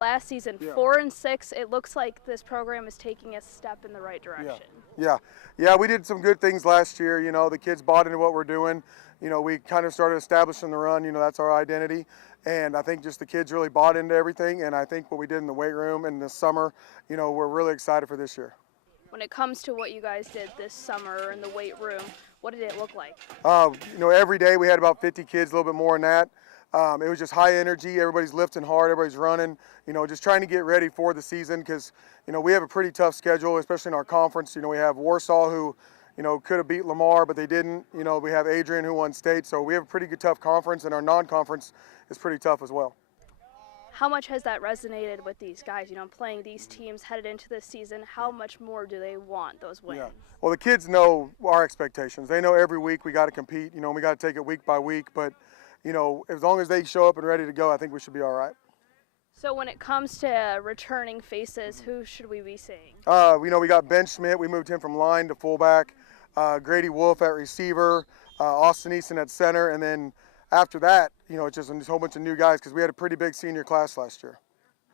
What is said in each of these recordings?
Last season, Yeah. 4-6. It looks like this program is taking a step in the right direction. Yeah, we did some good things last year. You know, the kids bought into what we're doing. You know, we kind of started establishing the run. You know, that's our identity. And I think just the kids really bought into everything. And I think what we did in the weight room and this summer, you know, we're really excited for this year. When it comes to what you guys did this summer in the weight room, what did it look like? You know, every day we had about 50 kids, a little bit more than that. It was just high energy. Everybody's lifting hard. Everybody's running. You know, just trying to get ready for the season because, you know, we have a pretty tough schedule, especially in our conference. You know, we have Warsaw who, you know, could have beat Lamar, but they didn't. You know, we have Adrian who won state. So we have a pretty good, tough conference, and our non-conference is pretty tough as well. How much has that resonated with these guys? You know, playing these teams headed into this season, how much more do they want those wins? Yeah. Well, the kids know our expectations. They know every week we got to compete. You know, we got to take it week by week. But, you know, as long as they show up and ready to go, I think we should be all right. So when it comes to returning faces, who should we be seeing? You know, we got Ben Schmidt. We moved him from line to fullback. Grady Wolf at receiver. Austin Easton at center. And then after that, you know, it's just a whole bunch of new guys because we had a pretty big senior class last year.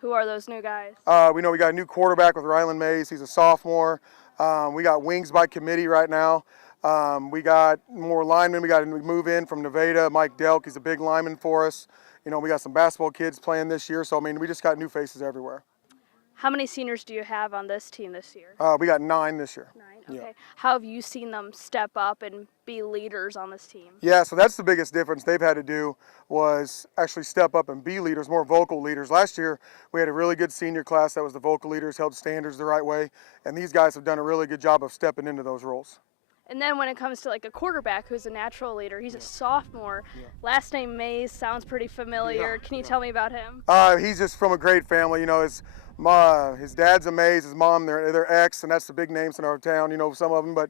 Who are those new guys? We know we got a new quarterback with Rylan Mays. He's a sophomore. We got wings by committee right now. We got more linemen. We got to move in from Nevada. Mike Delk, he's a big lineman for us. You know, we got some basketball kids playing this year. So, I mean, we just got new faces everywhere. How many seniors do you have on this team this year? We got 9 this year. 9, okay. Yeah. How have you seen them step up and be leaders on this team? Yeah, so that's the biggest difference they've had to do was actually step up and be leaders, more vocal leaders. Last year, we had a really good senior class that was the vocal leaders, held standards the right way, and these guys have done a really good job of stepping into those roles. And then when it comes to like a quarterback who's a natural leader, he's a sophomore. Last name Mays sounds pretty familiar. Can you tell me about him? He's just from a great family. You know, his dad's a Mays, his mom, they're ex, and that's the big names in our town, you know, some of them. But,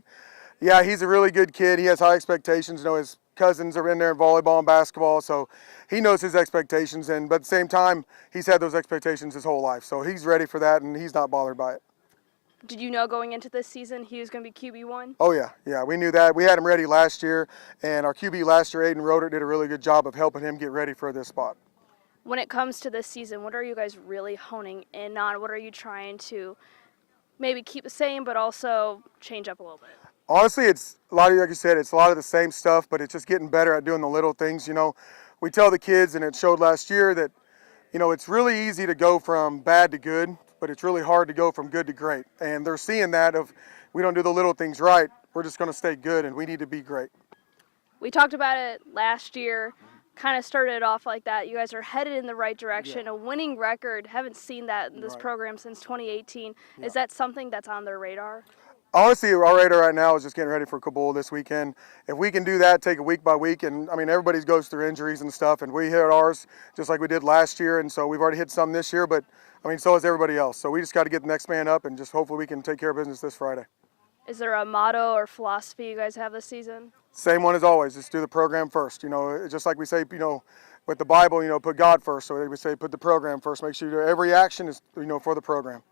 yeah, he's a really good kid. He has high expectations. You know, his cousins are in there in volleyball and basketball, so he knows his expectations. But at the same time, he's had those expectations his whole life. So he's ready for that, and he's not bothered by it. Did you know going into this season he was going to be QB1? Oh, yeah, we knew that. We had him ready last year, and our QB last year, Aiden Roeder, did a really good job of helping him get ready for this spot. When it comes to this season, what are you guys really honing in on? What are you trying to maybe keep the same but also change up a little bit? Honestly, it's a lot of, like you said, it's a lot of the same stuff, but it's just getting better at doing the little things. You know, we tell the kids, and it showed last year, that, you know, it's really easy to go from bad to good, but it's really hard to go from good to great. And they're seeing that if we don't do the little things right, we're just going to stay good, and we need to be great. We talked about it last year, kind of started off like that. You guys are headed in the right direction, a winning record. Haven't seen that in this program since 2018. Is that something that's on their radar? Honestly, our radar right now is just getting ready for Kabul this weekend. If we can do that, take it week by week, and I mean, everybody goes through injuries and stuff, and we hit ours just like we did last year, and so we've already hit some this year, but I mean, so has everybody else. So we just got to get the next man up, and just hopefully we can take care of business this Friday. Is there a motto or philosophy you guys have this season? Same one as always, just do the program first. You know, just like we say, you know, with the Bible, you know, put God first. So we say put the program first. Make sure you do every action is, you know, for the program.